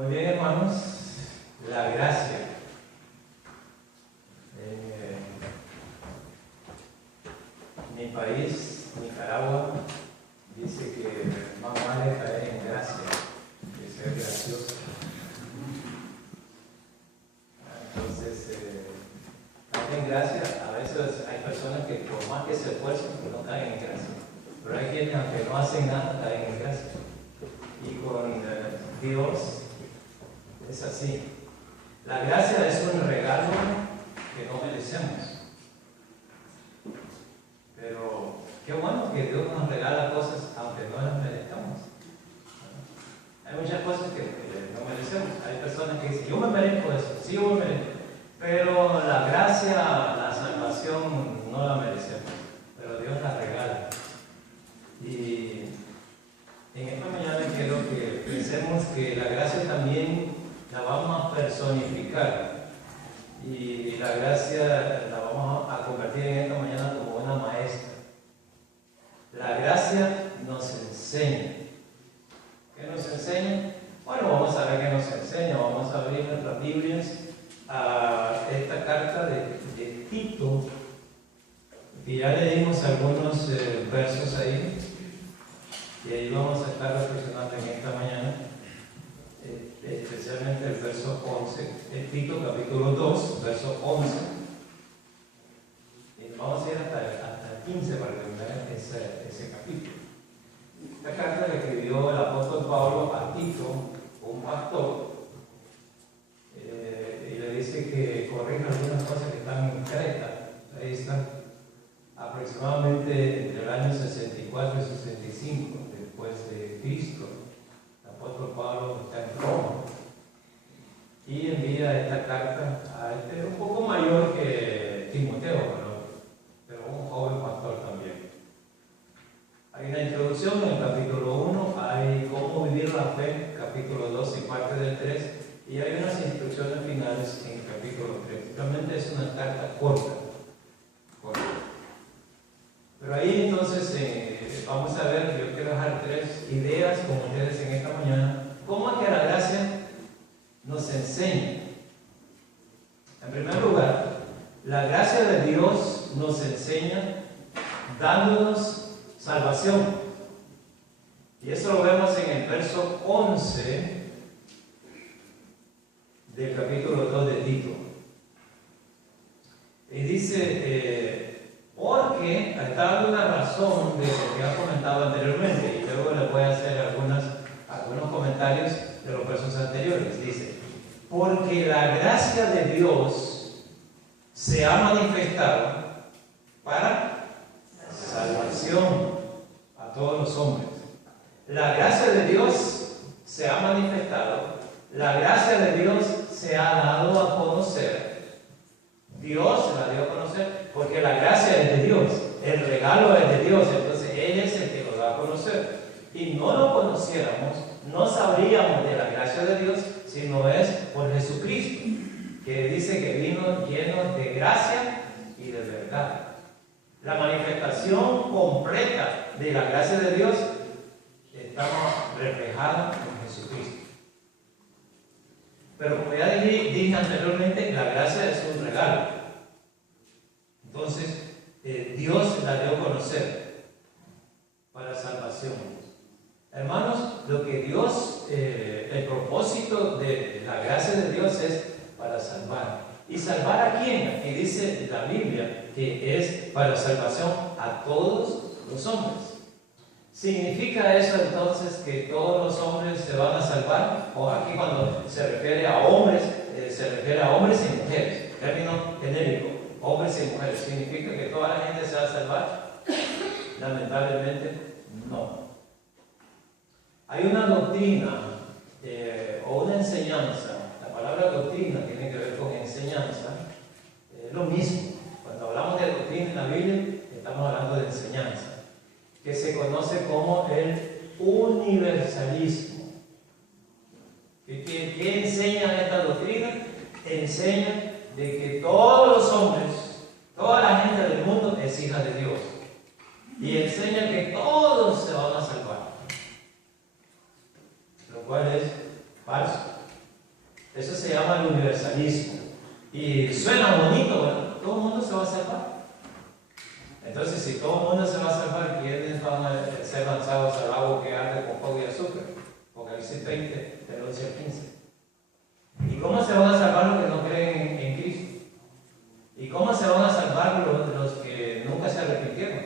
Muy bien, hermanos, la gracia. Mi país, Nicaragua, dice que más vale caer en gracia que ser gracioso. Entonces, caer en gracia, a veces hay personas que por más que se esfuerzan, no caen en gracia. Pero hay quienes, aunque no hacen nada, caen en gracia. Y con Dios es así. La gracia es un regalo que no merecemos. Pero qué bueno que Dios nos regala cosas aunque no las merezcamos. Hay muchas cosas que no merecemos. Hay personas que dicen, yo me merezco eso, sí, yo me merezco. Pero la gracia, la salvación no la merecemos. Pero Dios la regala. Y en esta mañana quiero que pensemos que la gracia también la vamos a personificar. Y la gracia la vamos a convertir en esta mañana como una maestra. La gracia nos enseña. ¿Qué nos enseña? Bueno, vamos a ver qué nos enseña. Vamos a abrir nuestras Biblias a esta carta de Tito. Y ya leímos algunos versos ahí. Y ahí vamos a estar reflexionando en esta mañana. Especialmente el verso 11, Tito capítulo 2, verso 11. Y vamos a ir hasta el 15 para terminar ese capítulo. Esta carta la escribió el apóstol Pablo a Tito, un pastor, y le dice que corrija algunas cosas que están incretas. Ahí están, aproximadamente entre el año 64 y 65 después de Cristo. El apóstol Pablo está en Roma y envía esta carta a un poco mayor que Timoteo, pero un joven pastor también. Hay una introducción en el capítulo 1, hay cómo vivir la fe, capítulo 2 y parte del 3, y hay unas instrucciones finales en el capítulo 3. Realmente es una carta corta. Pero ahí entonces vamos a ver, yo quiero dejar 3 ideas con ustedes en esta mañana. ¿Cómo es que la gracia nos enseña? En primer lugar, la gracia de Dios nos enseña dándonos salvación. Y eso lo vemos en el verso 11 del capítulo 2 de Tito. Y dice, porque está dando una razón de lo que ha comentado anteriormente, y luego les voy a hacer algunos comentarios de los versos anteriores. Dice, porque la gracia de Dios se ha manifestado para salvación a todos los hombres. La gracia de Dios se ha manifestado, la gracia de Dios se ha dado a conocer. Dios se la dio a conocer porque la gracia es de Dios, el regalo es de Dios, entonces Él es el que lo da a conocer. Y no lo conociéramos, no sabríamos de la gracia de Dios si no es por Jesucristo, que dice que vino lleno de gracia y de verdad. La manifestación completa de la gracia de Dios está reflejada en Jesucristo. Pero como ya dije anteriormente, la gracia es un regalo. Entonces, Dios la dio a conocer para salvación. Hermanos, lo que Dios, el propósito de la gracia de Dios es para salvar. ¿Y salvar a quién? Aquí dice la Biblia que es para salvación a todos los hombres. ¿Significa eso entonces que todos los hombres se van a salvar? O aquí cuando se refiere a hombres, se refiere a hombres y mujeres. Término genérico, hombres y mujeres. ¿Significa que toda la gente se va a salvar? Lamentablemente, no. Hay una doctrina o una enseñanza. La palabra doctrina tiene que ver con enseñanza. Es lo mismo. Cuando hablamos de doctrina en la Biblia, estamos hablando de enseñanza, que se conoce como el universalismo. ¿Qué enseña esta doctrina? Enseña de que todos los hombres, toda la gente del mundo es hija de Dios. Y enseña que todos se van a salvar. Lo cual es falso. universalismo. Y suena bonito, ¿verdad? Todo el mundo se va a salvar. Entonces, si todo el mundo se va a salvar, ¿quiénes van a ser lanzados al agua que arde con fuego y azúcar? Apocalipsis 20, del 11 al 15. ¿Y cómo se van a salvar los que no creen en Cristo? ¿Y cómo se van a salvar los que nunca se arrepintieron?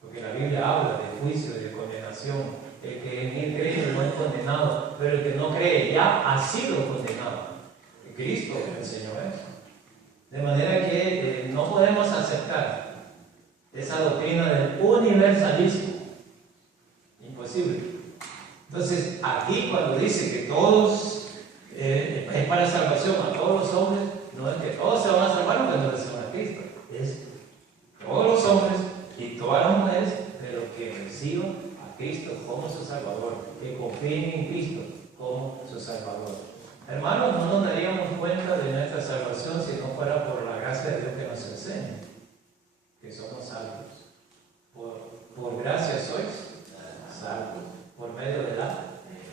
Porque la Biblia habla de juicio y de condenación. El que en él cree no es condenado, pero el que no cree ya ha sido condenado. Cristo enseñó eso. De manera que no podemos aceptar esa doctrina del universalismo. Imposible. Entonces, aquí cuando dice que todos es para salvación a todos los hombres, no es que todos se van a salvar cuando reciban a Cristo. Es todos los hombres y todas las mujeres, pero que reciban a Cristo como su Salvador, que confíen en Cristo como su Salvador. Hermanos, no nos daríamos cuenta de nuestra salvación si no fuera por la gracia de Dios que nos enseña que somos salvos. Por gracia sois salvos, por medio de la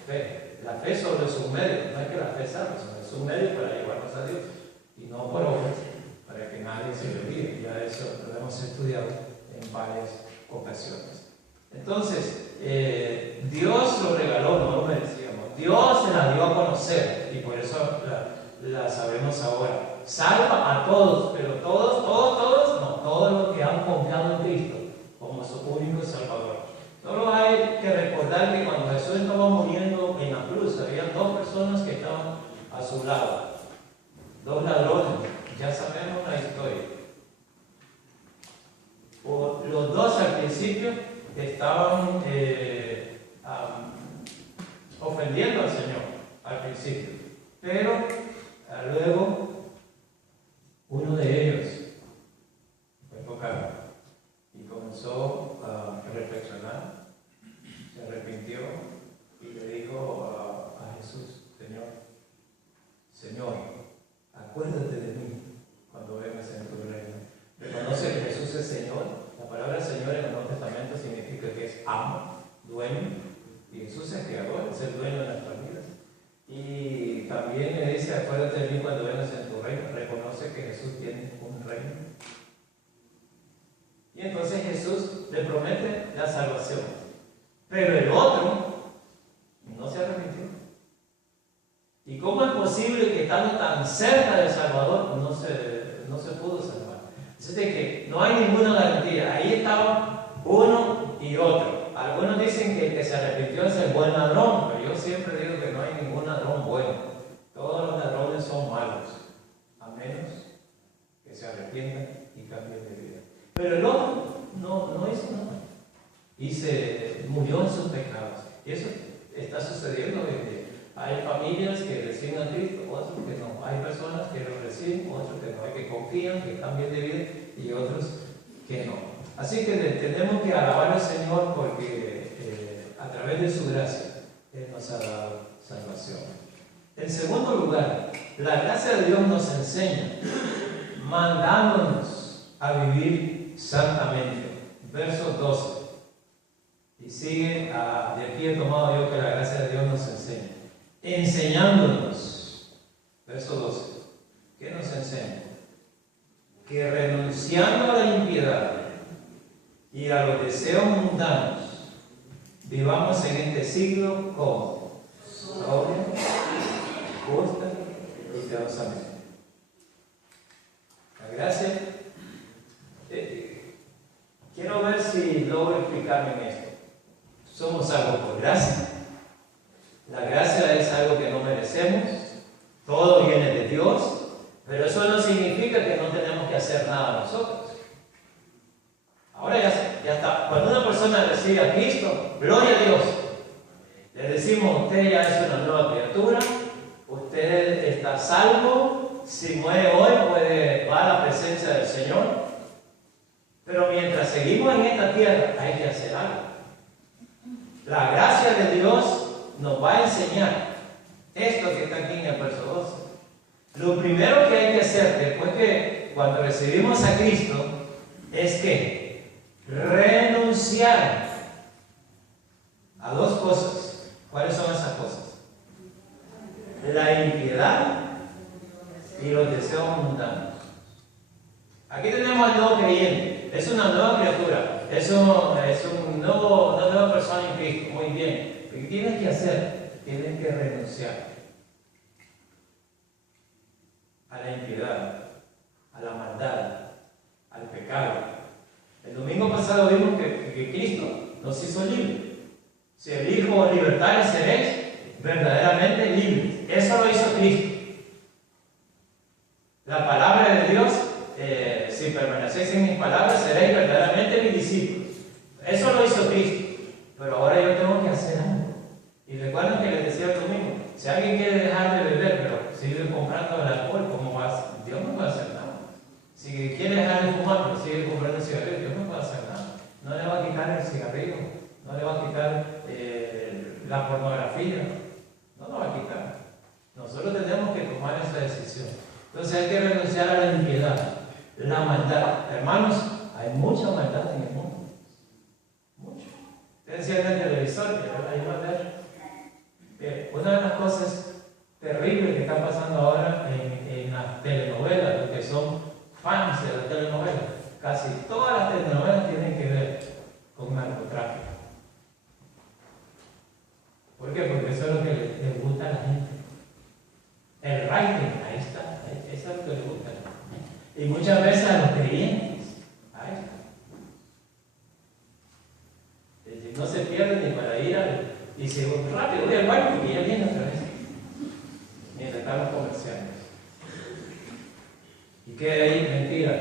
fe. La fe solo es un medio, no es que la fe salva, sino es un medio para llevarnos a Dios. Y no por obras, para que nadie se lo olvide. Ya eso lo hemos estudiado en varias ocasiones. Entonces, Dios lo regaló, no lo merecíamos. Dios se la dio a conocer y por eso la sabemos ahora. Salva a todos, pero todos, no, todos los que han confiado en Cristo como su único Salvador. Solo hay que recordar que cuando Jesús estaba muriendo en la cruz, había dos personas que estaban a su lado, dos ladrones, ya sabemos la historia. Los dos al principio estaban ofendiendo al Señor al principio, pero luego uno de ellos fue tocado y comenzó a reflexionar, se arrepintió y le dijo a Jesús: Señor, acuérdate de mí cuando vengas en tu reino. Reconoce que Jesús es Señor. La palabra Señor en el Nuevo Testamento significa que es amo, dueño. Y Jesús es creador, es el dueño de nuestras vidas. Y también le dice: acuérdate de mí cuando vengas en tu reino. Reconoce que Jesús tiene un reino. Y entonces Jesús le promete la salvación. Pero el otro no se arrepintió. ¿Y cómo es posible que estando tan cerca del Salvador no se pudo salvar? Es de que no hay ninguna garantía. Ahí estaban uno y otro. Algunos dicen que el que se arrepintió es el buen ladrón, pero yo siempre digo que no hay ningún ladrón bueno. Todos los ladrones son malos, a menos que se arrepientan y cambien de vida. Pero el otro no hizo nada y se murió en sus pecados. Y eso está sucediendo hoy en día. Hay familias que reciben a Cristo, otros que no. Hay personas que lo reciben, otros que no. Hay que confían, que cambien de vida y otros que no. Así que tenemos que alabar al Señor porque a través de su gracia Él nos ha dado salvación. En segundo lugar, la gracia de Dios nos enseña mandándonos a vivir santamente. Verso 12. Y sigue de pie tomado yo que la gracia de Dios nos enseña. Enseñándonos. Verso 12. ¿Qué nos enseña? Que renunciando a la impiedad y a los deseos mundanos, vivamos en este siglo como sobria, justa y piadosamente. La gracia, quiero ver si logro explicarme en esto. Somos salvos por gracia. La gracia es algo que no merecemos, todo viene de Dios, pero eso no significa que no tenemos que hacer nada nosotros. Ahora ya está. Cuando una persona recibe a Cristo, gloria a Dios, le decimos: usted ya es una nueva criatura, usted está salvo, si muere hoy va a la presencia del Señor, pero mientras seguimos en esta tierra hay que hacer algo. La gracia de Dios nos va a enseñar esto que está aquí en el verso 12. Lo primero que hay que hacer después que cuando recibimos a Cristo es que renunciar a dos cosas. ¿Cuáles son esas cosas? La impiedad en Cristo. Muy bien. ¿Qué tienes que hacer? Tienes que renunciar a la impiedad, a la maldad, al pecado. El domingo pasado vimos que Cristo nos hizo libres. Si el Hijo libertario seréis verdaderamente libres. Eso lo hizo Cristo. La palabra de Dios, si permanecéis en mis palabras, seréis verdaderamente mis discípulos. Eso lo hizo Cristo. Pero ahora yo tengo que hacer algo. Y recuerden que les decía el domingo, si alguien quiere dejar de beber, pero sigue comprando el alcohol, ¿cómo va a hacer? Dios no puede hacer nada. Si quiere dejar de fumar, pero sigue comprando cigarrillos, Dios no puede hacer nada. No le va a quitar el cigarrillo, no le va a quitar la pornografía, no lo va a quitar. Nosotros tenemos que tomar esa decisión. Entonces hay que renunciar a la impiedad, la maldad. Hermanos, hay mucha maldad en el mundo. Mucho. Ustedes decían en el televisor que hay maldad. Una de las cosas terribles que está pasando ahora en las telenovelas, los que son fans de las telenovelas, casi todas las telenovelas tienen que ver con narcotráfico. ¿Por qué? Porque eso es lo que les gusta a la gente. El rating, ahí está, eso es lo que les gusta a la gente. Y muchas veces a los creyentes, ahí está. No se pierden ni para ir al... Y se rápido, voy al baño porque ya viene otra vez. Mientras están los comerciales. ¿Y qué hay ahí? Mentira,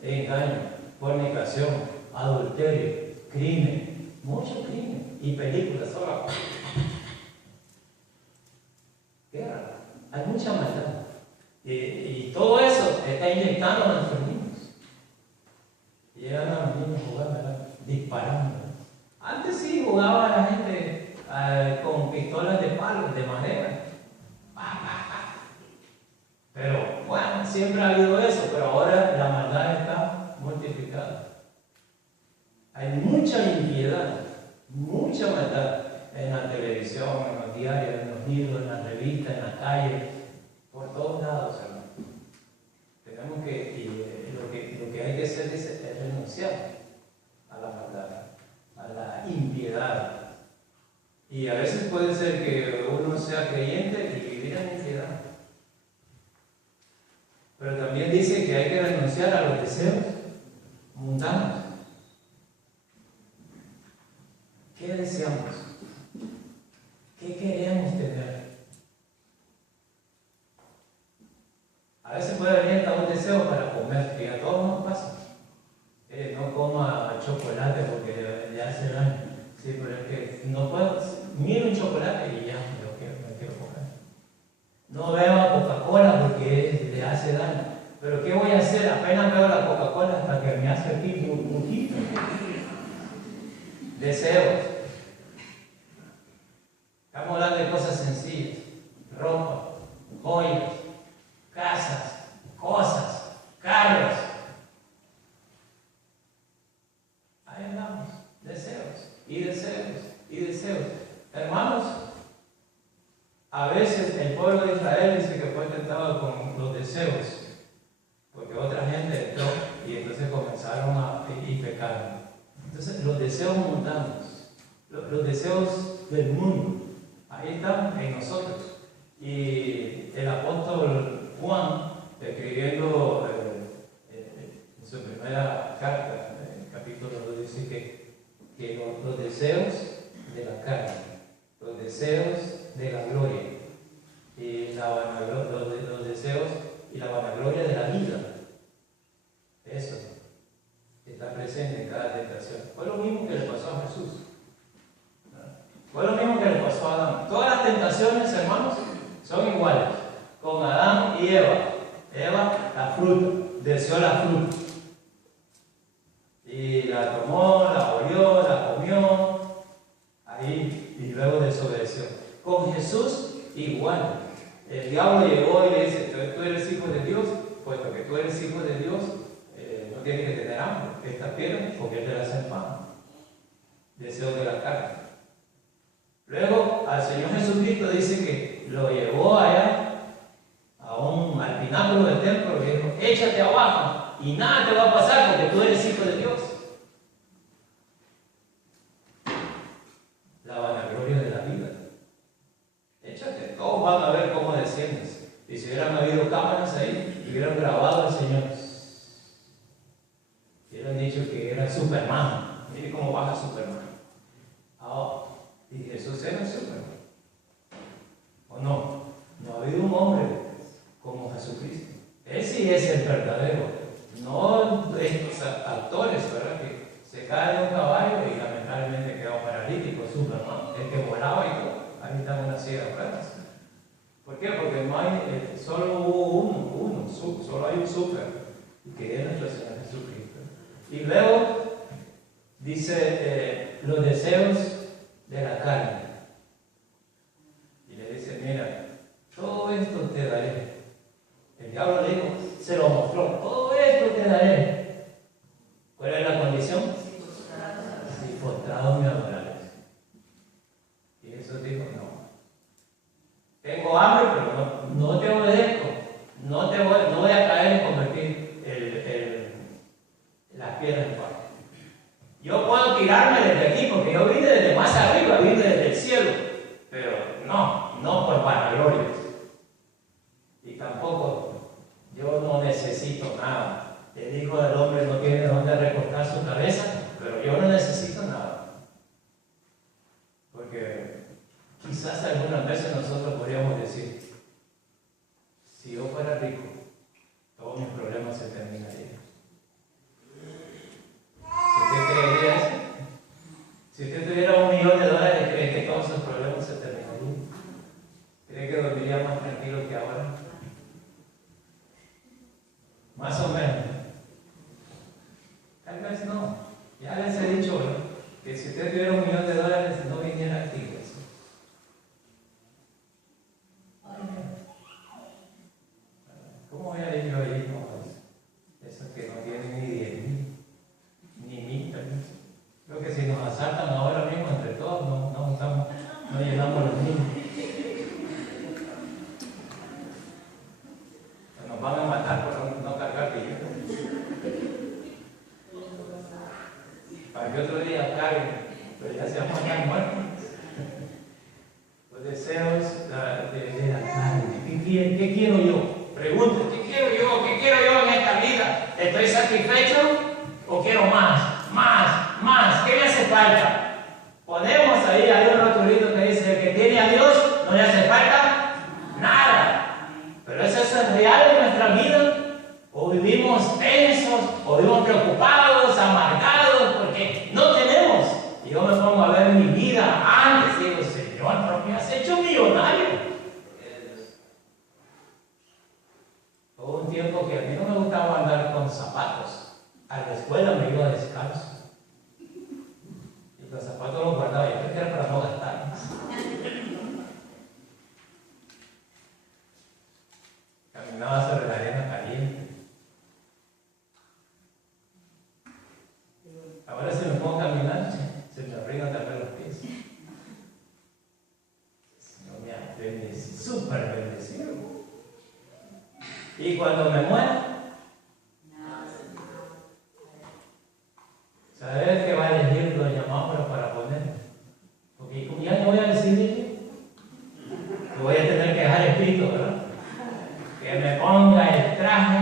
engaño, fornicación, adulterio, crimen, mucho crimen. Y películas, solo. Guerra. Hay mucha maldad. Y todo eso está inyectando a nuestros niños. Y llegan a los niños jugando, ¿verdad? Disparando. Antes sí jugaba la gente con pistolas de palo, de madera. Pero bueno, siempre ha habido eso, pero ahora la maldad está multiplicada. Hay mucha impiedad, mucha maldad en la televisión, en los diarios, en los libros, en las revistas, en la calle, por todos lados, hermano. Tenemos lo que hay que hacer es renunciar a la maldad, a la impiedad. Y a veces puede ser que uno sea creyente y vivir en impiedad. Pero también dice que hay que renunciar a los deseos mundanos. ¿Qué deseamos? ¿Qué queremos tener? A veces puede venir hasta un deseo para comer, que a todos nos pasa. No coma chocolate porque ya hace daño. Sí, pero es que no puedo, miro un chocolate y ya me quiero comer. No veo Coca-Cola porque le hace daño. Pero ¿qué voy a hacer? Apenas veo la Coca-Cola hasta que me hace aquí un poquito. Deseos. Estamos hablando de cosas sencillas. Ropa, joyas, casas, cosas, carros. Ahí andamos. Deseos. Y deseos. Y deseos. Hermanos, a veces el pueblo de Israel dice que fue tentado con los deseos. Porque otra gente entró y entonces comenzaron y pecaron. Entonces, los deseos mundanos, los deseos del mundo, ahí están en nosotros. Y el apóstol Juan, escribiendo en su primera carta, en el capítulo 2, dice que los deseos de la carne, los deseos de la gloria, y los deseos y la vanagloria de la vida, eso está presente en cada tentación. Fue lo mismo que le pasó a Jesús. Fue lo mismo que le pasó a Adán. Todas las tentaciones, hermanos, son iguales. Con Adán y Eva. Eva, la fruta, deseó la fruta. Y la tomó, la olió, la comió. Ahí, y luego desobedeció. Con Jesús, igual. El diablo llegó y le dice: tú eres hijo de Dios, puesto que tú eres hijo de Dios, no tienes que tener hambre. Esta piedra, conviértelas en pan. Deseo de la carne. Luego, al Señor Jesucristo dice que lo llevó allá, al pináculo del templo, y le dijo: échate abajo, y nada te va a pasar porque tú eres hijo de Dios. verdadero. No estos actores, ¿verdad? Que se cae de un caballo y lamentablemente queda paralítico, Superman, el que volaba y todo. Ahí está en una silla de ruedas. ¿Por qué? Porque no hay, solo hubo uno, solo hay un super, que es nuestro Señor Jesucristo. Y luego dice los deseos de la carne. Y le dice, mira, todo esto te daré. El diablo le dijo, se lo mostró, todo esto te daré. ¿Cuál es la condición? Si postrado me adorarás. Y Jesús dijo, no. Tengo hambre, pero no te obedezco. No voy a caer en convertir las piedras en pan. Yo puedo tirarme desde aquí, porque yo vine desde más arriba, vine desde el cielo. Pero no por vanaglorias. Y tampoco, yo no necesito nada. El Hijo del Hombre no tiene dónde recostar su cabeza, pero yo no necesito nada. Porque quizás algunas veces nosotros podríamos decir, si yo fuera rico, todos mis problemas se terminarían. ¿Usted creería eso? Si usted tuviera $1 millón, ¿cree que todos sus problemas se terminarían? ¿Cree que dormiría más tranquilo que ahora? Más o menos. Tal vez no. Ya les he dicho, ¿no?, que si usted tuviera $1 millón, no viniera aquí. ¿Cómo voy a ir yo ahí con esos que no tienen ni 10,000, ni 1,000 también? Creo que si nos asaltan ahora mismo entre todos, no llegamos a los 1,000. Nos van a matar por no cargar billetes. Para que otro día carguen, pero ya se van a matar muertos. Los deseos de la carne. ¿Qué quiero yo? Pregunto, ¿qué quiero yo? ¿Qué quiero yo en esta vida? ¿Estoy satisfecho o quiero más? Más. ¿Qué me hace falta? Ponemos ahí, hay un rotulito que dice, el que tiene a Dios no le hace falta nada. Pero ¿eso es real en nuestra vida? ¿O vivimos tensos? ¿O vivimos preocupados, amargados? Porque no tenemos. Y yo me pongo a ver mi vida antes y digo, Señor, ¿por qué me has hecho millonario? Hubo un tiempo que a mí no me gustaba andar con zapatos. A la escuela me iba descalzo. Y los zapatos los guardaba. Yo creo que era para no gastarlos. Caminaba sobre la arena caliente. Ahora si me pongo a caminar, se me arruinan también los pies. El Señor me ha bendecido, súper bendecido. Y cuando me muera, ¿sabes que va a elegir doña Mámpara para poner? Porque como ya no voy a decidir, voy a tener que dejar escrito, ¿verdad? Que me ponga el traje.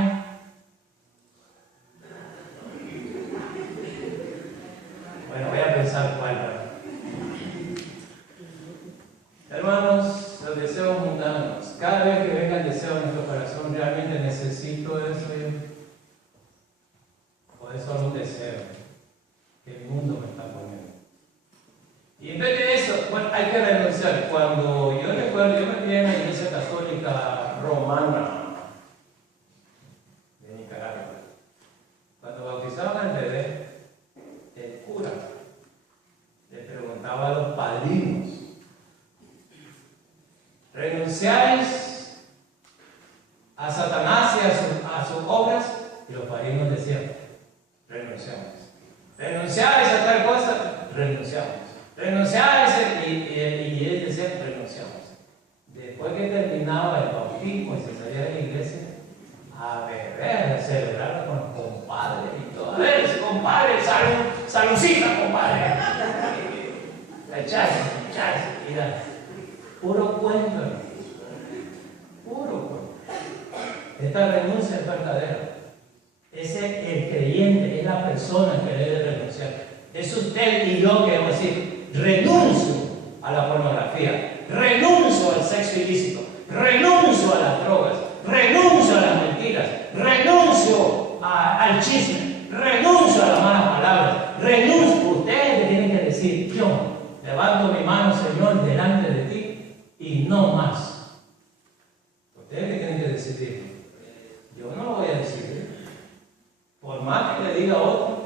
Bueno, voy a pensar cuál, ¿verdad? Hermanos, los deseos mundanos. Cada vez que venga el deseo en nuestro corazón, realmente necesito eso yo. O es solo un deseo que el mundo me está poniendo. Y en vez de eso, bueno, hay que renunciar. Cuando yo recuerdo, yo me crié en la iglesia católica romana de Nicaragua. Cuando bautizaban al bebé, el cura le preguntaba a los padrinos: ¿renunciáis a Satanás y a sus obras? Y los padrinos decían: renunciamos. ¿Renunciáis a tal cosa? Renunciamos. ¿Renunciáis? Y ellos decían: renunciamos. Después que terminaba el bautismo y se salía de la iglesia, a beber, a celebrar con los compadres y todo. A ver, compadre, salucita, compadre. Echarse. Mira. Puro cuento, puro cuento. Esta renuncia es verdadera. Es el creyente, es la persona que debe renunciar. Es usted y yo que debemos decir: renuncio a la pornografía, renuncio al sexo ilícito, renuncio a las drogas, renuncio a las mentiras, renuncio y no más. Ustedes que tienen que decidir. Yo no lo voy a decidir. Por más que le diga a otro,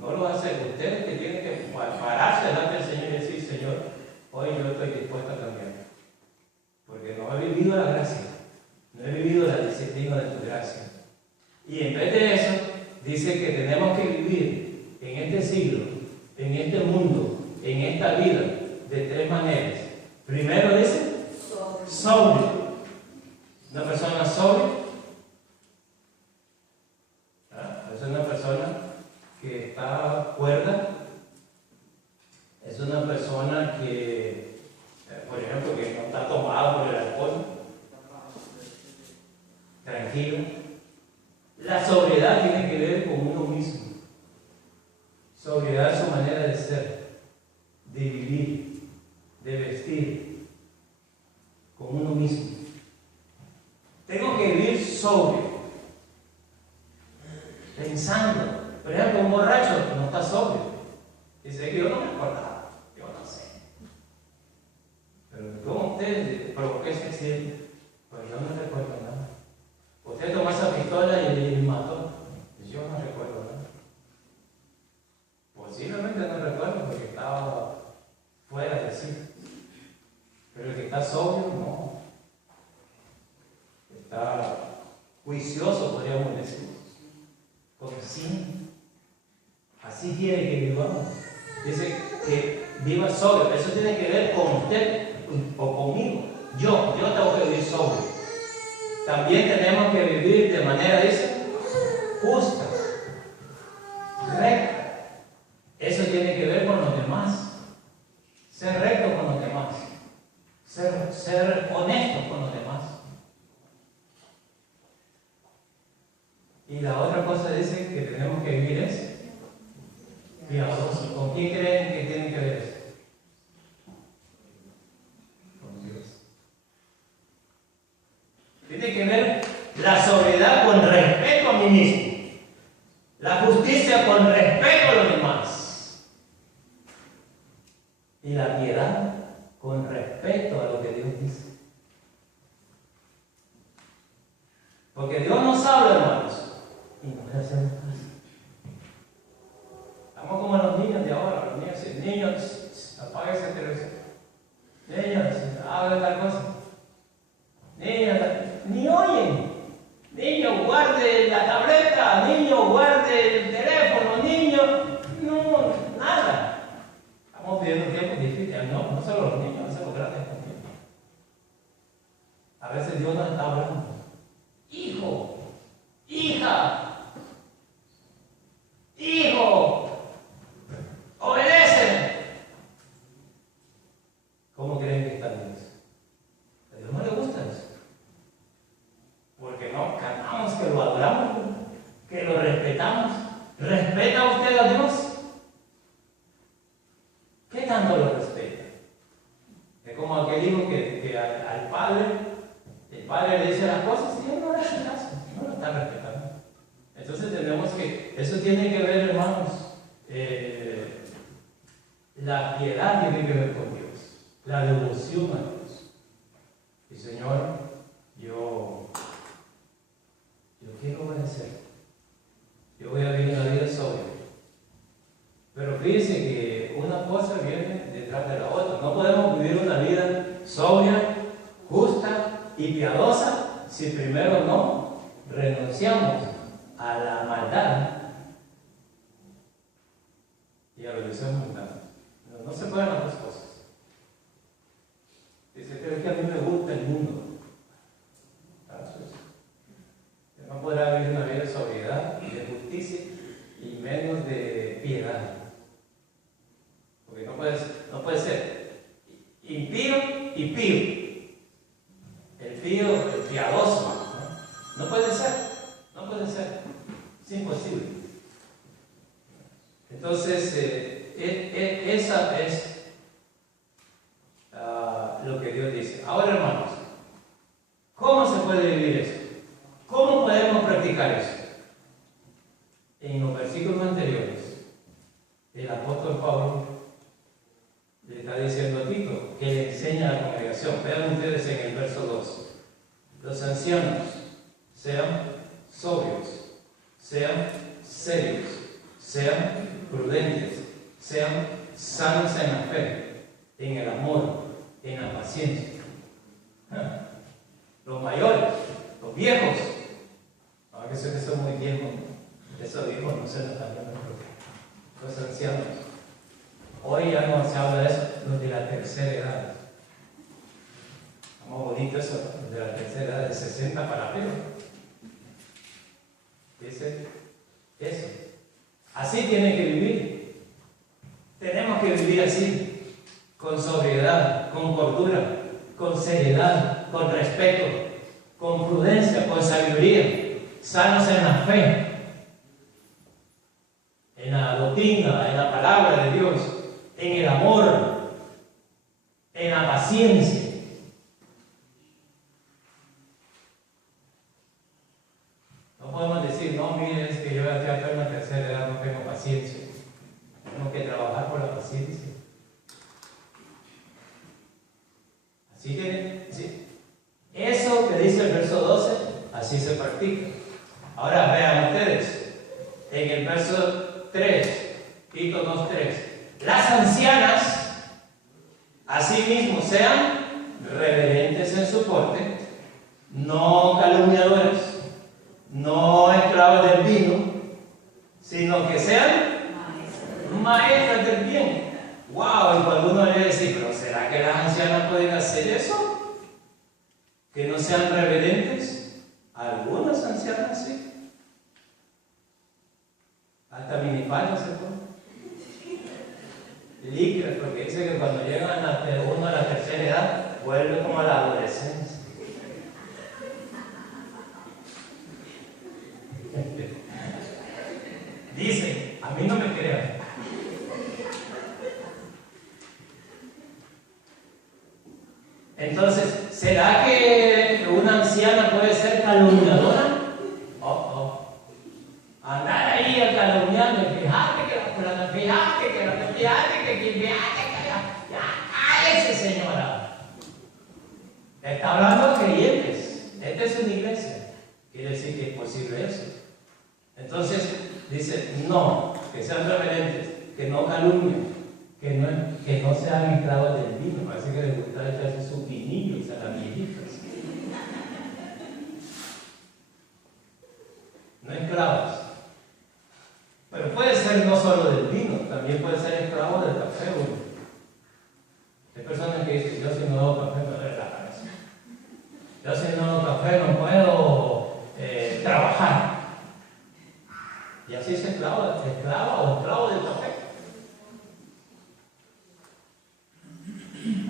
no lo va a hacer. Ustedes que tienen que pararse delante del Señor y decir, Señor, hoy yo estoy dispuesto a cambiar. Porque no he vivido la gracia. No he vivido la disciplina de tu gracia. Y en vez de eso, dice que tenemos que vivir en este siglo, en este mundo, en esta vida, de tres maneras. Primero dice, sobrio. Una persona sobria es una persona que está cuerda, es una persona que, por ejemplo, que no está tomada por el alcohol, tranquilo. La sobriedad tiene que ver con uno mismo. Sobriedad es su manera de ser, de vivir, de vestir, con uno mismo. Tengo que vivir sobrio, pensando. Por ejemplo, un borracho no está sobrio. Dice que yo no me acordaba, yo no sé. Pero ¿cómo usted provocó ese accidente? Pues yo no recuerdo nada. Usted tomó esa pistola y me mató. Pues yo no recuerdo nada. Posiblemente no recuerdo porque estaba fuera de sí. Pero el que está sobrio, no. Está juicioso, podríamos decir. Consciente. Así quiere que vivamos. Dice que viva sobrio. Eso tiene que ver con usted o conmigo. Yo tengo que vivir sobrio. También tenemos que vivir de manera, dice, justa, recta. Eso tiene que ver con los demás. Ser recto con los demás. Ser honesto con los demás. Y la otra cosa dice que tenemos que vivir es piadoso. ¿Con quién creen que tienen que ver eso? Con Dios. Tiene que ver la sobriedad con respeto a mí mismo. La justicia con respeto a los demás. Y la piedad con respeto a lo que Dios dice. Porque Dios nos habla, hermanos. Y no le hacemos caso. Estamos como los niños de ahora. Los niños dicen, niños, apaga esa televisión. Niños, habla tal cosa. Niños, ni oyen. Niño, guarde la tableta. Niño, guarde el teléfono. Niño, no, nada. Estamos viviendo tiempos difíciles. No solo los niños, a veces los grandes también. A veces Dios nos está hablando. Hijo, hija, hijo, obedece. ¿Cómo creen que está Dios? A Dios no le gusta eso. Porque no cantamos que lo adoramos, que lo respetamos. ¿Respeta usted a Dios? ¿Qué tanto lo respeta? Es como aquel hijo que al padre, el padre le dice las cosas y él no le hace caso, no lo está respetando. Entonces tenemos que, eso tiene que ver, hermanos, la piedad tiene que ver con Dios, la devoción a Dios. Y Señor, yo quiero obedecer. Yo voy a vivir una vida sobria. Pero fíjense que una cosa viene detrás de la otra. No podemos vivir una vida sobria, justa y piadosa si primero no renunciamos a la maldad y a lo que somos mundanos. No se pueden las dos cosas. Dice, pero es que a mí me gusta el mundo. No podrá vivir una vida de sobriedad, de justicia y menos de piedad. Porque no puede ser impío y pío. El pío, el piadoso, ¿no? No puede ser. Es imposible. Entonces, esa es lo que Dios dice. Ahora, hermanos, ¿cómo se puede vivir eso? ¿Cómo podemos practicar eso? En los versículos anteriores, el apóstol Pablo le está diciendo a Tito que le enseña a la congregación aplicación. Vean ustedes en el verso 2. Los ancianos sean sobrios, sean serios, sean prudentes, sean sanos en la fe, en el amor, en la paciencia. Los mayores, los viejos, no, que son muy viejos, esos viejos no se nos hablan, los ancianos. Hoy ya no se habla de eso, los de la tercera edad. Muy bonito eso, los de la tercera edad, de 60 para arriba. Dice eso. Así tienen que vivir. Tenemos que vivir así, con sobriedad, con cordura, con seriedad, con respeto, con prudencia, con sabiduría, sanos en la fe, en la doctrina, en la palabra de Dios, en el amor, en la paciencia. No podemos decir, no, mire, es que yo ya estoy en la tercera edad, no tengo paciencia. Tenemos que trabajar por la paciencia. Así que, sí. Eso que dice el verso 12, así se practica. Ahora vean ustedes, en el verso 3, Tito 2:3, las ancianas, asimismo, sean reverentes en su porte, no calumniadoras, no esclavas del vino, sino que sean maestras del bien. ¡Wow! Y cuando uno le dice, pero ¿será que las ancianas pueden hacer eso? ¿Que no sean reverentes? Algunas ancianas sí. Hasta minifaldas se ponen. Licras, porque dice que cuando llegan uno a la tercera edad, vuelve como a la adolescencia. Dicen, a mí no me crean. Entonces, ¿será que una anciana puede ser calumniadora? Andar ahí calumniando, fíjate que cállese, señora. Está hablando de creyentes. Esta es una iglesia. Quiere decir que es posible eso. Entonces, dice, no, que sean reverentes, que no calumnien, que no sean esclavos del vino. Parece que les gusta echarse sus vinillos a las viejitas. No esclavos. Pero puede ser no solo del vino, también puede ser esclavo del café. Hay personas que dicen, yo si no doy café me duele la cabeza. Yo si no doy café no puedo trabajar. Y así es esclavo o esclavo del café.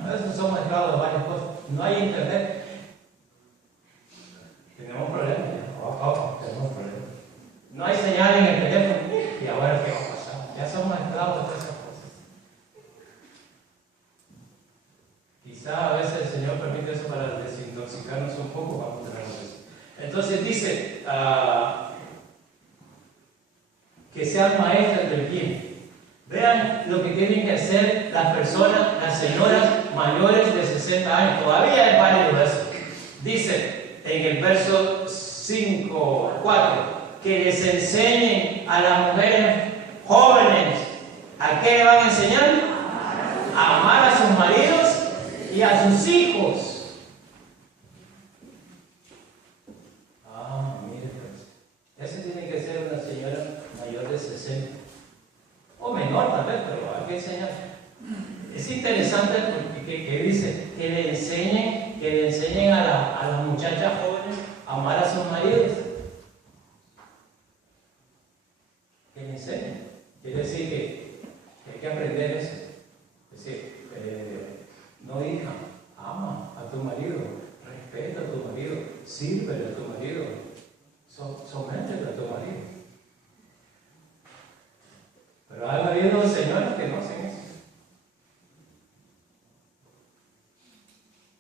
A veces somos esclavos de varias cosas. No hay internet. Tenemos problemas. Tenemos problemas. No hay señal en el teléfono. ¿Y ahora qué va a pasar? Ya somos esclavos de todas esas cosas. Quizá a veces el Señor permite eso para desintoxicarnos un poco cuando tenemos eso. Entonces dice que sean maestras del bien. Vean lo que tienen que hacer las personas, las señoras mayores de 60 años. Todavía es válido eso. Dice en el verso 5:4 que les enseñen a las mujeres jóvenes. ¿A qué le van a enseñar? A amar a sus maridos y a sus hijos. Mire pues. Ese tiene que ser una señora mayor de 60. O menor tal vez, pero hay que enseñar. Es interesante porque que dice que le enseñen a las muchachas jóvenes a amar a sus maridos. Que le enseñen. Quiere decir que hay que aprender eso. Es decir, no, hija, ama a tu marido, respeta a tu marido, sírvele a tu marido, sométele a tu marido. Pero ha habido señores que no hacen eso.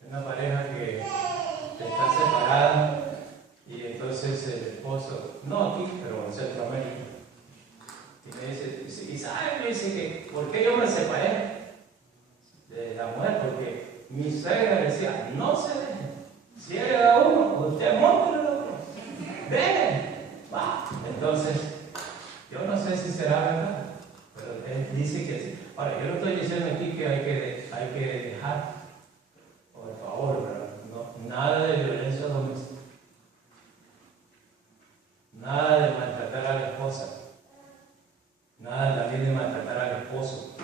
Una pareja que está separada y entonces el esposo, no aquí, pero en Centroamérica, y me dice, ¿y sabe? Me dice que, ¿por qué yo me separé de la mujer? Porque mis suegra decía, no se dejen. Si él le da uno, usted monte el otro. Dejen. Va. Entonces, yo no sé si será verdad, pero él dice que sí. Ahora, yo no estoy diciendo aquí que hay que dejar, por favor, ¿verdad? No, nada de violencia doméstica. Nada de maltratar a la esposa. Nada también de maltratar al esposo.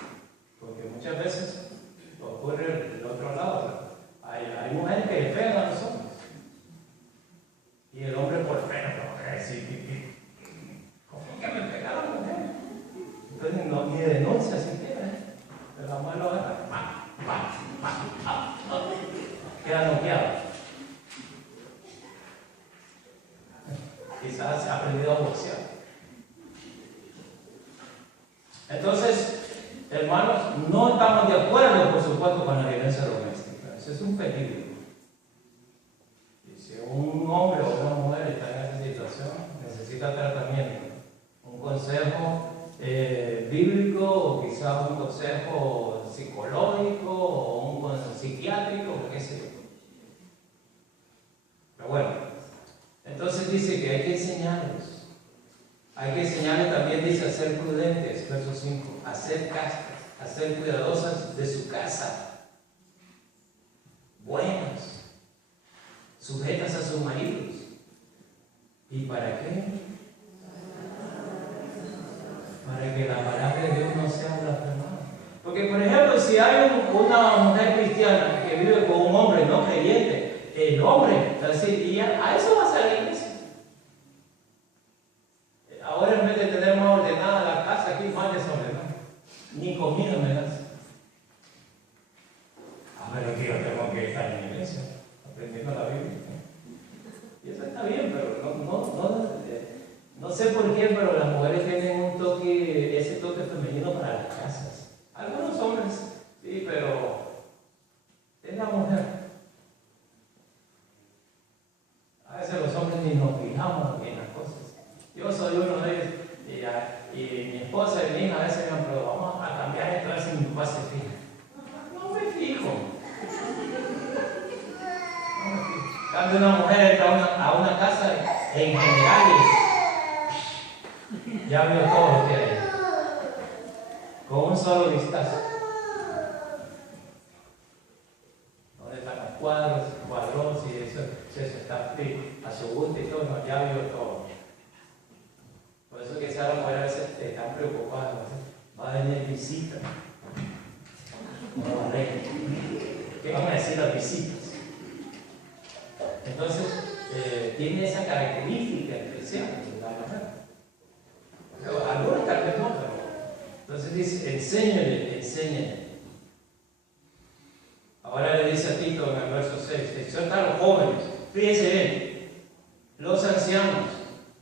Porque muchas veces ocurre del otro lado, ¿verdad? Hay mujeres que le pegan a los hombres. Y el hombre por pena, ¿no? ¿Cómo que me pegaron a la mujer? Entonces ni denuncia siquiera, ¿eh? Pero la mujer lo agarra. Queda noqueado. Quizás se ha aprendido a boxear. Entonces, hermanos, no estamos de acuerdo, por supuesto, con la violencia doméstica. Eso es un peligro. Y si un hombre o una mujer está en esa situación, necesita tratamiento. Un consejo bíblico, o quizás un consejo psicológico, o un consejo psiquiátrico, o qué sé yo. Pero bueno, entonces dice que hay que enseñarlos. Hay que enseñarles también, dice, a ser prudentes, verso 5, a ser castas, a ser cuidadosas de su casa, buenas, sujetas a sus maridos. ¿Y para qué? Para que la palabra de Dios no sea blasfemada. Porque, por ejemplo, si hay una mujer cristiana que vive con un hombre no creyente, el hombre, y a eso va a ser la iglesia. Ahora en vez de tener más ordenada la casa, aquí más desordenada. Ni comida me das. Pero que yo tengo que estar en la iglesia, aprendiendo la Biblia. Y eso está bien, pero no sé por qué, pero las mujeres tienen un toque, ese toque femenino para las casas. Algunos hombres, sí, pero es la mujer. A veces los hombres ni nos fijamos en las cosas. Yo soy uno de ellos, y mi esposa y mi hija a veces me han pero vamos a cambiar esto, a ver si mi papá se fija. No me fijo. Cuando una mujer entra a una casa, en general, ya vio todo lo que hay. Con un solo vistazo. ¿Dónde están los cuadros, y eso está a su gusto y todo? No, ya vio todo. Por eso que Sara mujer a veces están preocupadas. Va a venir visita. No, ¿qué van a decir las visitas? Entonces, tiene esa característica especial de la mujer. Pero algunos tal vez no, pero. Entonces dice, enséñale. Ahora le dice a Tito en el verso 6, exhorta a los jóvenes. Fíjense bien, los ancianos,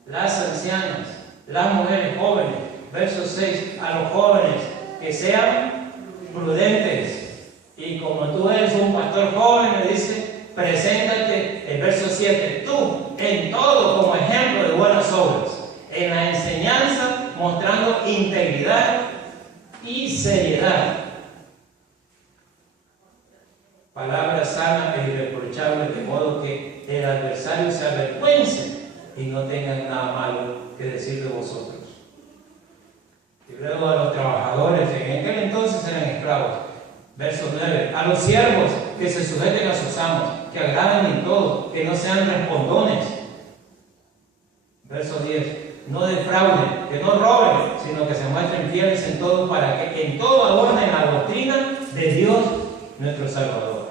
las ancianas, las mujeres jóvenes, verso 6, a los jóvenes que sean prudentes. Y como tú eres un pastor joven, le dice, preséntate, el verso 7, tú en todo como ejemplo de buenas obras, en la enseñanza mostrando integridad y seriedad. Palabra sana e irreprochable, de modo que el adversario se avergüence y no tengan nada malo que decir de vosotros. Y luego a los trabajadores, en aquel entonces eran esclavos. Verso 9, a los siervos que se sujeten a sus amos, que agraden en todo, que no sean respondones. Verso 10, no defrauden, que no roben, sino que se muestren fieles en todo, para que en todo adornen la doctrina de Dios nuestro Salvador.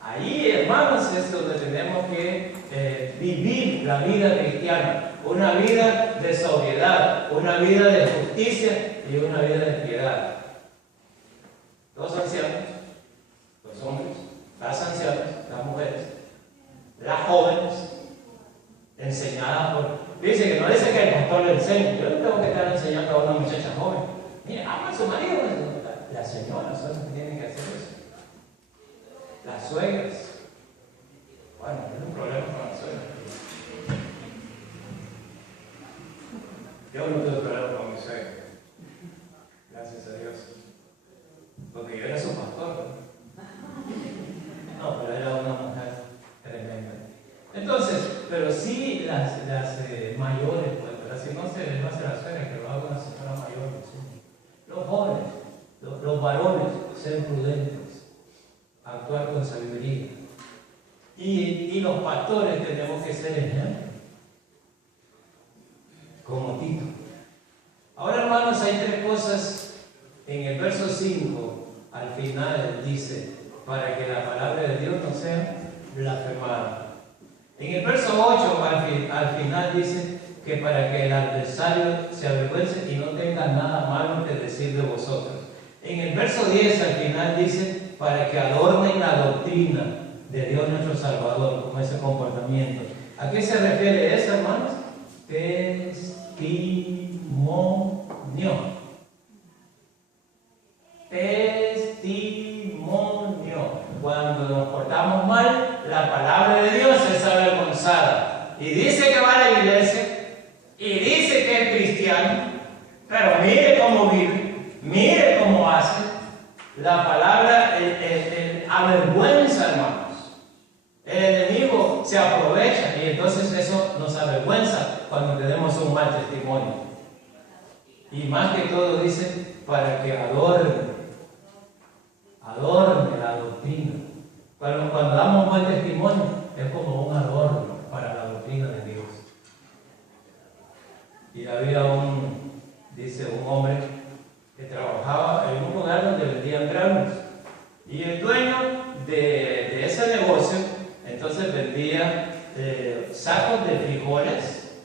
Ahí, hermanos, es donde tenemos que vivir la vida cristiana, una vida de sobriedad, una vida de justicia y una vida de piedad. Los ancianos, los hombres, las ancianas, las mujeres, las jóvenes, enseñadas por. Dice que no dice que el pastor le enseñe. Yo no tengo que estar enseñando a una muchacha joven. Mira, ama a su marido. Las señoras son las que tienen que hacer eso. Las suegras. Bueno, no hay un problema con las suegras. Yo no tengo problema con mi suegra. Gracias a Dios. Porque yo era su pastor, ¿no? mayores, pues, ¿verdad? Si no se la suena, que lo haga una señora mayor, no sé. Los jóvenes, los varones, ser prudentes, actuar con sabiduría. Y los pastores tenemos que ser ejemplos, como Tito. Ahora, hermanos, hay tres cosas. En el verso 5, al final, dice, para que la palabra de Dios no sea blasfemada. En el verso 8, al final, dice que para que el adversario se avergüence y no tenga nada malo que decir de vosotros. En el verso 10, al final, dice para que adornen la doctrina de Dios nuestro Salvador con ese comportamiento. ¿A qué se refiere eso, hermanos? Testimonio. Testimonio. Cuando nos portamos mal, la palabra de Dios es avergonzada. Y dice que va a la iglesia, y dice que es cristiano, pero mire cómo vive, mire cómo hace. La palabra avergüenza, hermanos. El enemigo se aprovecha y entonces eso nos avergüenza cuando tenemos un mal testimonio. Y más que todo dice para que adorne la doctrina. Cuando damos un buen testimonio es como un adorno para la doctrina de Dios. Y había un hombre que trabajaba en un lugar donde vendían granos. Y el dueño de ese negocio, entonces vendía sacos de frijoles,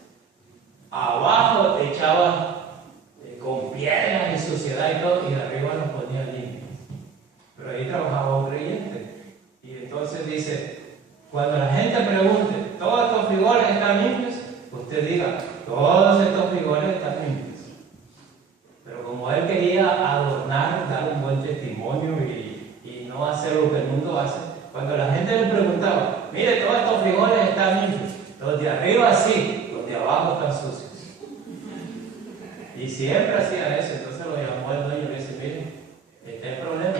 abajo echaba con piedras y suciedad y todo, y arriba los ponía limpios. Pero ahí trabajaba un creyente. Y entonces dice, cuando la gente pregunte, ¿todos estos frijoles están limpios? Usted diga, todos estos frijoles están limpios. Pero como él quería adornar, dar un buen testimonio y no hacer lo que el mundo hace, cuando la gente le preguntaba, mire, todos estos frijoles están limpios, los de arriba sí, los de abajo están sucios. Y siempre hacía eso. Entonces lo llamó el dueño y le dice, mire, este es el problema.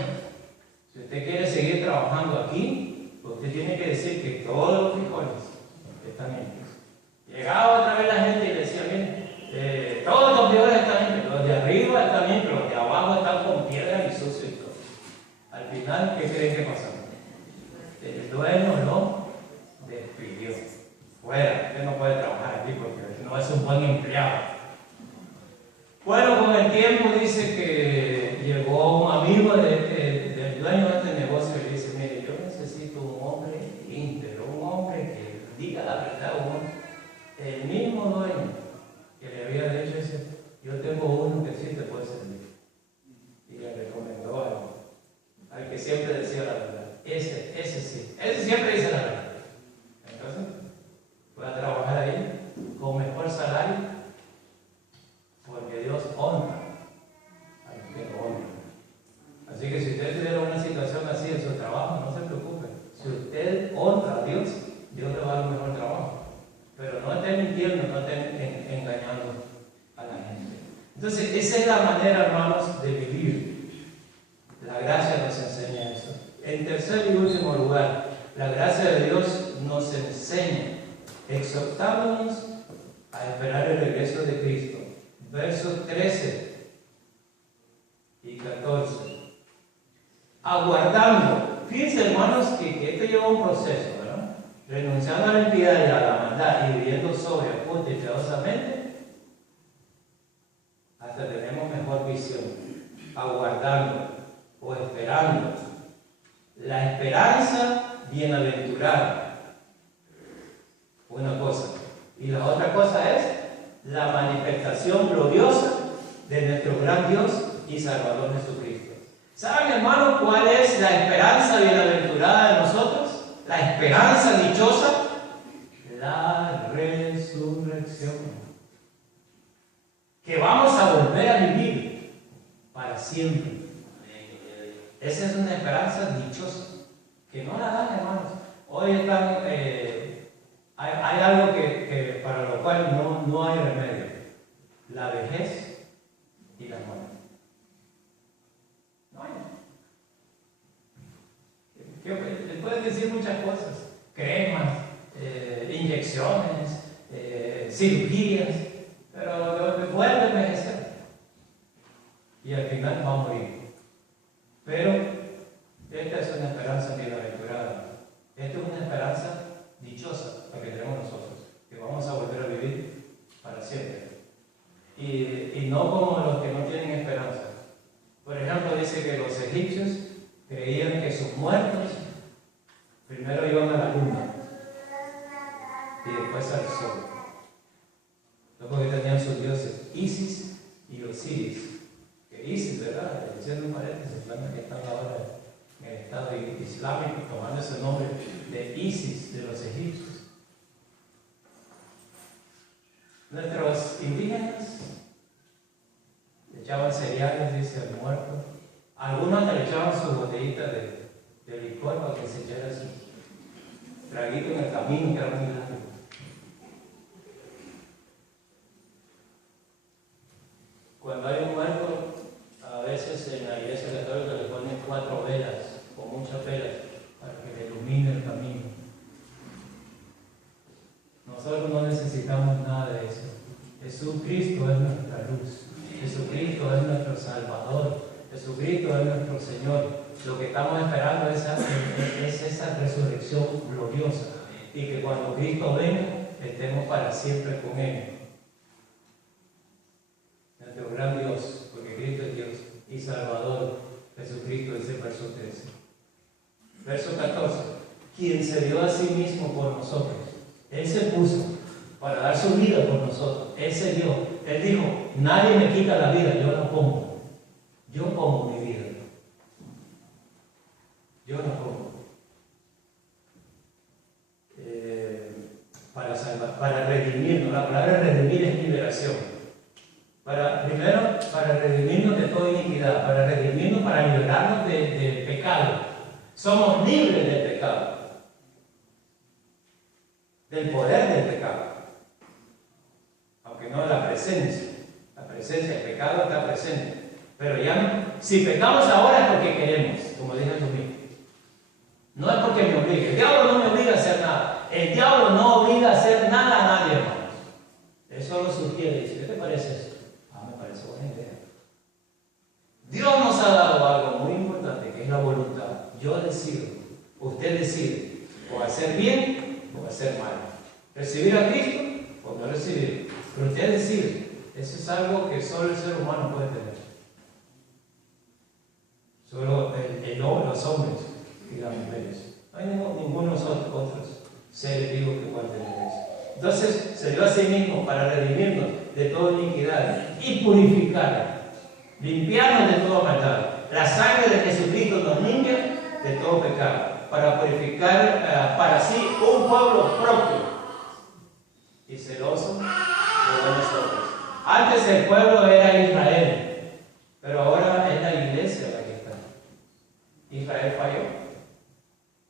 Si usted quiere seguir trabajando aquí, usted tiene que decir que todos los frijoles están limpios. Llegaba otra vez la gente y le decía, mire, todos los frijoles están limpios, los de arriba están limpios, los de abajo están con piedra y sucio y todo. Al final, ¿qué creen que pasó? El dueño lo despidió. Fuera, usted no puede trabajar aquí porque no es un buen empleado. Bueno, con el tiempo dice que llegó un amigo del dueño de este negocio y le dice, mire, yo necesito un hombre íntegro, un hombre que diga la verdad, el mismo dueño que le había dicho ese, yo tengo uno que sí te puede servir. Y le recomendó al que siempre decía la verdad. Ese siempre dice la verdad. Entonces, fue a trabajar ahí con mejor salario, porque Dios honra a los que lo honran. Así que si usted tuviera una situación así en su trabajo, no se preocupe. Si usted honra a Dios, Dios le va a dar un mejor trabajo. Pero no esté mintiendo, no esté engañando a la gente. Entonces, esa es la manera, hermanos, de vivir. La gracia nos enseña eso. En tercer y último lugar, la gracia de Dios nos enseña, exhortándonos a esperar el regreso de Cristo. Versos 13 y 14. Aguardando. Fíjense, hermanos, que esto lleva un proceso, ¿verdad? Renunciando a la impiedad y a la maldad y viviendo sobria, justa y piadosamente, hasta tenemos mejor visión. Aguardando o esperando. La esperanza bienaventurada. Una cosa. Y la otra cosa es la manifestación gloriosa de nuestro gran Dios y Salvador Jesucristo. ¿Saben, hermanos, cuál es la esperanza bienaventurada de nosotros? La esperanza dichosa. La resurrección. Que vamos a volver a vivir para siempre. Esa es una esperanza dichosa. Que no la dan, hermanos. Hoy están... Hay algo que para lo cual no hay remedio. La vejez y la muerte. No hay. Pueden decir muchas cosas. Cremas, inyecciones, cirugías, pero puede envejecer y al final va a morir. Pero esta es una esperanza bienaventurada. Esta es una esperanza dichosa la que tenemos nosotros, que vamos a volver a vivir para siempre. Y no como los que no tienen esperanza. Por ejemplo, dice que los egipcios creían que sus muertos primero iban a la luna y después al sol. Luego que tenían sus dioses Isis y Osiris. Que Isis, ¿verdad? Diciendo un paréntesis, que están ahora en el Estado Islámico, tomando ese nombre de Isis de los egipcios. Nuestros indígenas le echaban cereales, dice, al muerto. Algunos le echaban su botellita de licor para que se echara su traguito en el camino, que era muy largo. Cuando hay un muerto, a veces en la iglesia católica le ponen 4 velas, o muchas velas, para que le ilumine el camino. Nosotros no necesitamos nada de eso. Jesucristo es nuestra luz. Jesucristo es nuestro Salvador. Jesucristo es nuestro Señor. Lo que estamos esperando es esa resurrección gloriosa. Y que cuando Cristo venga, estemos para siempre con Él. Nuestro gran Dios, porque Cristo es Dios y Salvador. Jesucristo dice el verso 13. Verso 14. Quien se dio a sí mismo por nosotros. Él se puso para dar su vida por nosotros. Él se dio. Él dijo, nadie me quita la vida, yo la pongo. Yo pongo mi vida. Yo la pongo. Para salvar, para redimirnos. La palabra redimir es liberación. Primero, para redimirnos de toda iniquidad. Para redimirnos, para liberarnos del pecado. Somos libres del pecado. Del poder del pecado, aunque no de la presencia. La presencia del pecado está presente, pero ya no. Si pecamos ahora es porque queremos, como dije yo mismo. No es porque me obligue. El diablo no me obliga a hacer nada. El diablo no obliga a hacer nada a nadie, hermanos. Él solo sugiere y dice, ¿qué te parece eso? Me parece buena idea. Dios nos ha dado algo muy importante, que es la voluntad. Yo decido, usted decide, o hacer bien o hacer mal. Recibir a Cristo o no recibir. Pero usted decide. Eso es algo que solo el ser humano puede tener. Solo los hombres y las mujeres. No hay ninguno de los otros seres vivos que puedan tener eso. Entonces se dio a sí mismo para redimirnos de toda iniquidad y purificar, limpiarnos de toda maldad. La sangre de Jesucristo nos limpia de todo pecado, para purificar para sí un pueblo propio y celoso de buenas obras. Antes el pueblo era Israel, pero ahora es la iglesia la que está. Israel falló.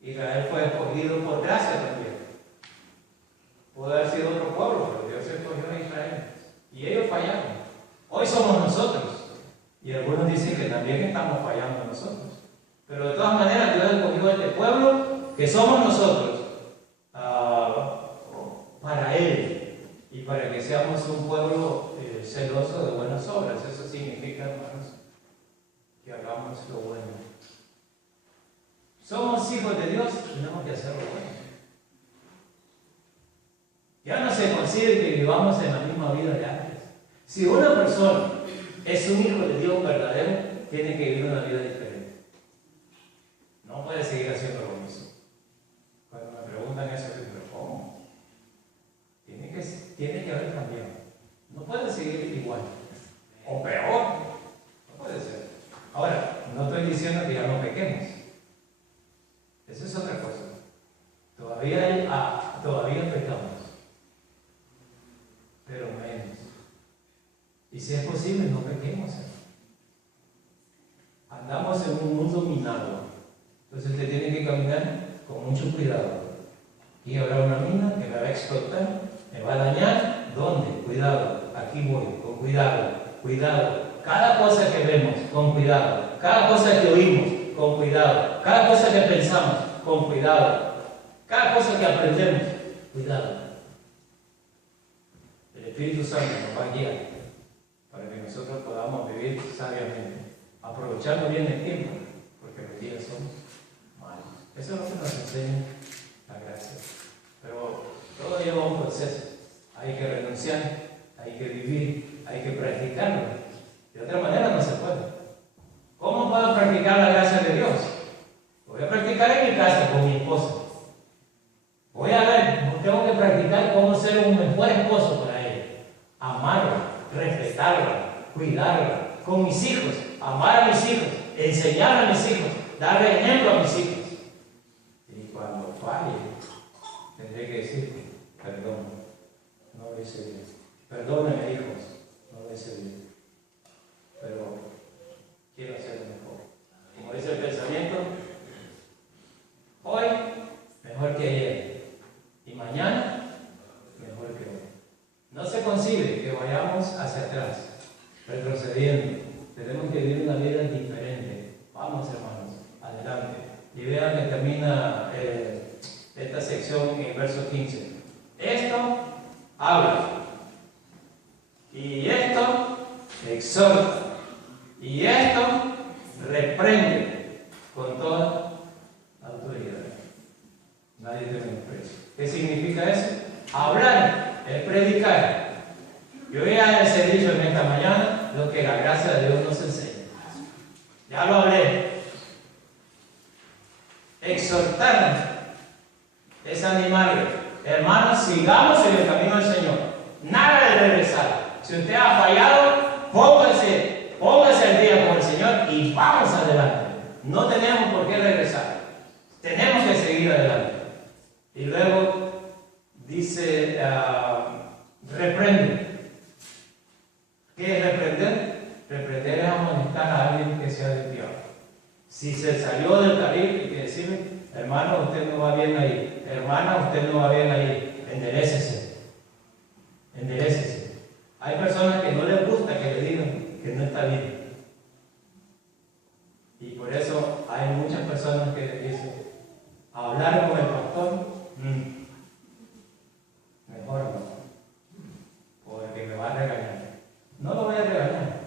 Israel fue escogido por gracia también. Pudo haber sido otro pueblo, pero Dios escogió a Israel. Y ellos fallaron. Hoy somos nosotros. Y algunos dicen que también estamos fallando nosotros. Pero de todas maneras, Dios escogió a este pueblo, que somos nosotros, para Él. Y para que seamos un pueblo celoso de buenas obras. Eso significa, hermanos, que hagamos lo bueno. Somos hijos de Dios, tenemos que hacer lo bueno. Ya no se considere que vivamos en la misma vida de antes. Si una persona es un hijo de Dios verdadero, tiene que vivir una vida diferente. No puede seguir haciendo lo mismo. Cuando me preguntan eso, yo digo, ¿cómo? Tiene que haber cambiado. No puede seguir igual. O peor. No puede ser. Ahora, no estoy diciendo que ya no pequemos. Esa es otra cosa. Todavía pecamos. Pero menos. Y si es posible, no pequemos. Andamos en un mundo minado. Entonces usted tiene que caminar con mucho cuidado. Aquí habrá una mina que me va a explotar, me va a dañar. ¿Dónde? Cuidado. Aquí voy, con cuidado. Cuidado. Cada cosa que vemos, con cuidado. Cada cosa que oímos, con cuidado. Cada cosa que pensamos, con cuidado. Cada cosa que aprendemos, cuidado. Espíritu Santo nos va a guiar para que nosotros podamos vivir sabiamente, aprovechando bien el tiempo, porque los días son malos. Eso es lo que nos enseña la gracia. Pero todo lleva un proceso. Hay que renunciar, hay que vivir, hay que practicarlo. De otra manera no se puede. ¿Cómo puedo practicar la gracia de Dios? Voy a practicar en mi casa con mi esposa. Voy a ver, tengo que practicar cómo ser un mejor esposo para ella. Amarla, respetarla, cuidarla. Con mis hijos, amar a mis hijos, enseñar a mis hijos, darle ejemplo a mis hijos. Y cuando falle, tendré que decir, perdón, no lo hice bien. Perdónenme, hijos, no lo hice bien. Pero quiero hacerlo mejor. Como dice el pensamiento, hoy mejor que ayer y mañana mejor que hoy. No se concibe que vayamos hacia atrás, retrocediendo. Tenemos que vivir una vida diferente. Vamos, hermanos, adelante. Y vean que termina esta sección en el verso 15. Esto habla, y esto exhorta, y esto reprende con toda autoridad. Nadie te menosprecia. ¿Qué significa eso? Hablar es predicar. Yo ya les he dicho en esta mañana lo que la gracia de Dios nos enseña. Ya lo hablé. Exhortarnos es animarle. Hermanos, sigamos en el camino del Señor. Nada de regresar. Si usted ha fallado, póngase al día con el Señor y vamos adelante. No tenemos por qué regresar. Tenemos que seguir adelante. Y luego dice, reprende. ¿Qué es reprender? Reprender es amonestar a alguien que se ha desviado. Si se salió del carril, hay que decirle, hermano, usted no va bien ahí. Hermana, usted no va bien ahí. Enderécese. Enderécese. Hay personas que no les gusta que le digan que no está bien. Y por eso hay muchas personas que le dicen, hablar con el pastor, mejor no, porque me va a regañar. No lo voy a regañar,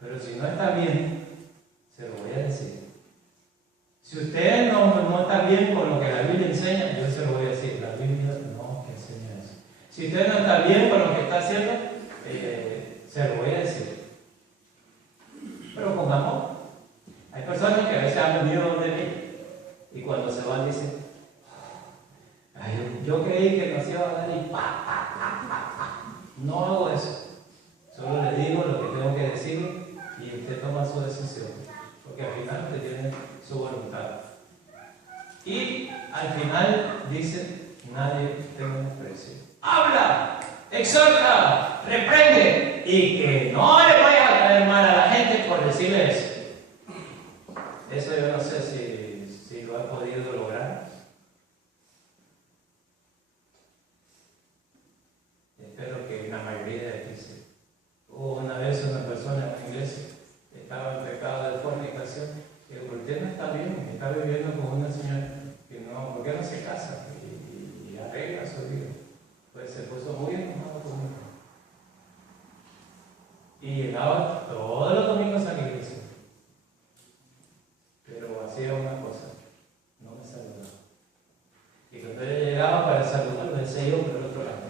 pero si no está bien, se lo voy a decir. Si usted no está bien con lo que la Biblia enseña, yo se lo voy a decir. La Biblia no enseña eso. Si usted no está bien con lo que está haciendo, se lo voy a decir. Pero con amor. Hay personas que a veces han venido donde mí y cuando se van dicen, ay, yo creí que nos iba a dar y no hago eso. Solo le digo lo que tengo que decir y usted toma su decisión. Porque al final usted tiene su voluntad. Y al final dice, nadie te menosprecia. Habla, exhorta, reprende y que no le vaya a caer mal a la gente por decirle eso. Eso yo no sé si lo ha podido lograr. Espero que la mayoría de aquí sí. Hubo una vez una persona en la iglesia que estaba en pecado de fornicación y dijo, usted no está bien, está viviendo con una señora que no, ¿por qué no se casa? Y arregla su vida. Pues se puso muy enojado conmigo. Y llegaba todos los domingos a la iglesia. Pero hacía una cosa, no me saludaba. Y cuando ella llegaba para saludarlo, él se iba por el otro lado.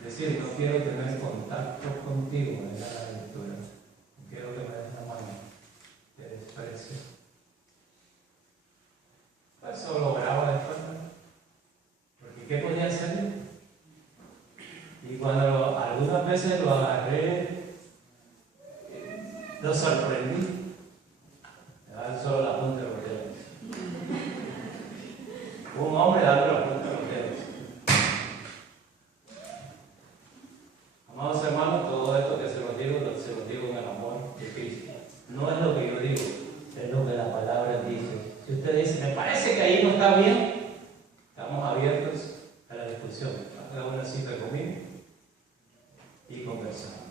Es decir, no quiero tener contacto contigo en la lectura. No quiero que me des la mano. Te desprecio. Pues eso lograba después. Porque ¿qué podía hacer? Y cuando algunas veces lo agarré, lo sorprendí. Solo la punta de los dedos. Un hombre dando la punta de los dedos. Amados hermanos, todo esto que se los digo en el amor de Cristo. No es lo que yo digo, es lo que la palabra dice. Si usted dice, me parece que ahí no está bien, estamos abiertos a la discusión. Haga una cita conmigo y conversamos.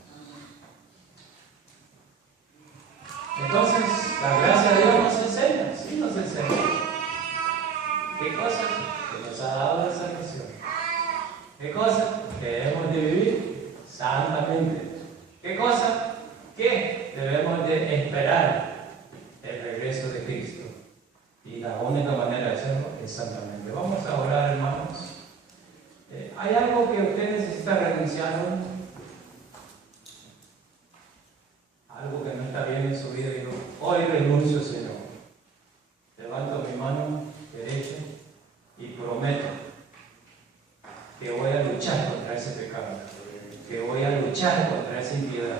Entonces, la gracia de Dios nos enseña, sí nos enseña. ¿Qué cosa? Que nos ha dado la salvación. ¿Qué cosa? Que que hemos de vivir santamente. ¿Qué cosa? Que debemos de esperar el regreso de Cristo. Y la única manera de hacerlo es santamente. Vamos a orar, hermanos. ¿Hay algo que usted necesita renunciar hoy? Algo que no está bien en su vida. Digo, hoy renuncio, Señor. Levanto mi mano derecha y prometo que voy a luchar contra ese pecado, que voy a luchar contra esa impiedad,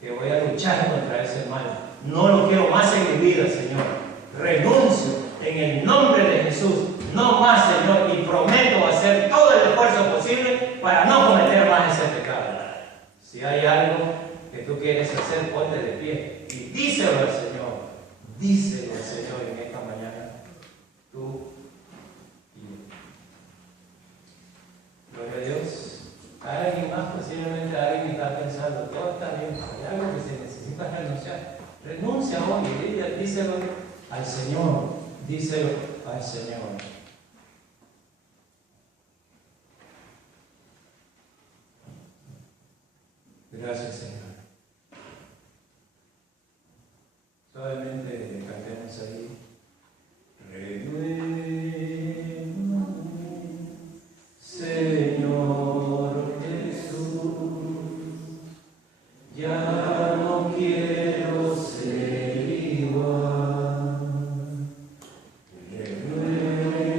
que voy a luchar contra ese mal. No lo quiero más en mi vida, Señor. Renuncio en el nombre de Jesús. No más, Señor, y prometo hacer todo el esfuerzo posible para no cometer más ese pecado. Si hay algo que tú quieres hacer, ponte de pie y díselo al Señor. Díselo al Señor en esta mañana. Tú y yo. Gloria a Dios. Hay alguien más, posiblemente alguien que está pensando, todo está bien, hay algo que se necesita renunciar. Renuncia hoy y díselo al Señor. Díselo al Señor. Gracias, Señor. Suavemente cantemos ahí. Señor Jesús, ya no quiero ser igual. Renuévame,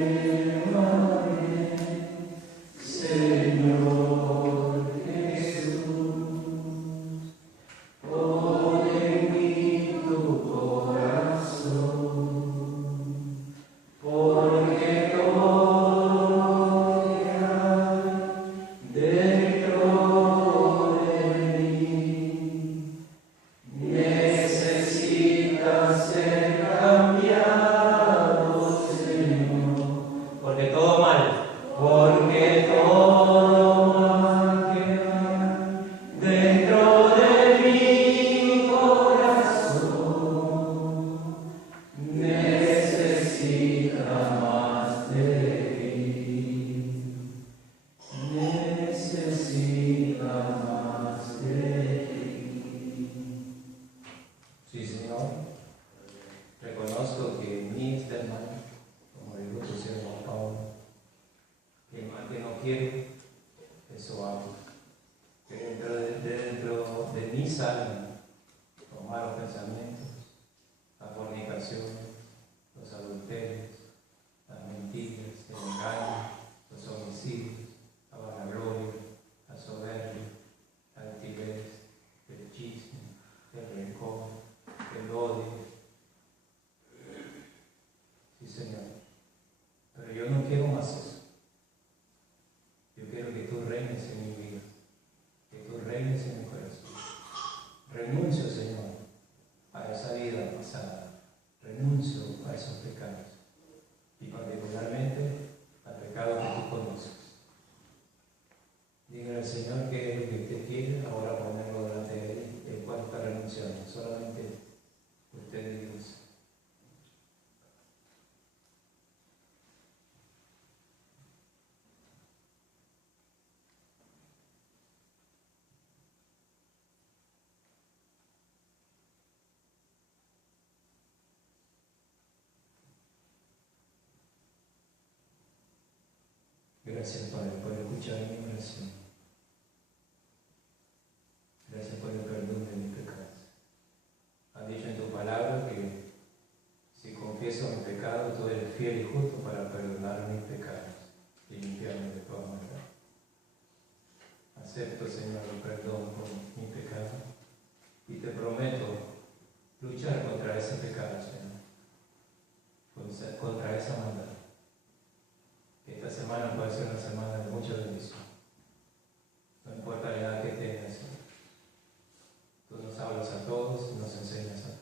Señor Jesús, pon en mí tu corazón, porque todo que hay dentro de mí necesita ser cambiado, Señor. Porque todo mal que hay dentro de mi corazón necesita más de ti. Necesita más de ti. Sí, Señor. Reconozco que en mí está el mal, como dijo tu siervo Pablo, que el mal que no quiero, eso hago. Que dentro de mí salen los malos pensamientos, la fornicación, los adulterios, las mentiras, el engaño, los homicidios, la vanagloria, la soberbia, la altivez, el chisme, el rencor, el odio. Sí, Señor. Pero yo no quiero más eso. Yo quiero que tú reines en mi vida, que tú reines en mi corazón. Renuncio, Señor, a esa vida pasada. Renuncio a esos pecados. Y particularmente al pecado que tú conoces. Dígale al Señor que es lo que usted quiere, ahora ponerlo delante de Él, el cual está renunciando. Solamente usted y Dios. Gracias, Padre, por escuchar mi oración. Gracias por el perdón de mis pecados. Has dicho en tu palabra que si confieso mi pecado, tú eres fiel y justo para perdonar mis pecados y limpiarme de toda maldad. Acepto, Señor, el perdón por mi pecado y te prometo luchar contra ese pecado, Señor, contra esa maldad. Esta semana puede ser una semana de mucha bendición. No importa la edad que tengas, tú nos hablas a todos y nos enseñas a todos.